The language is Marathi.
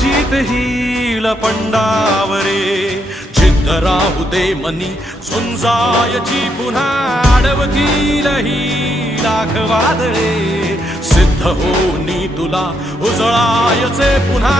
जीत हिल पंडावरे जिद्द राहू दे मनी झुंजायची पुन्हा अडवतील ही लाख वादळे सिद्ध होनी तुला उजळायचे पुन्हा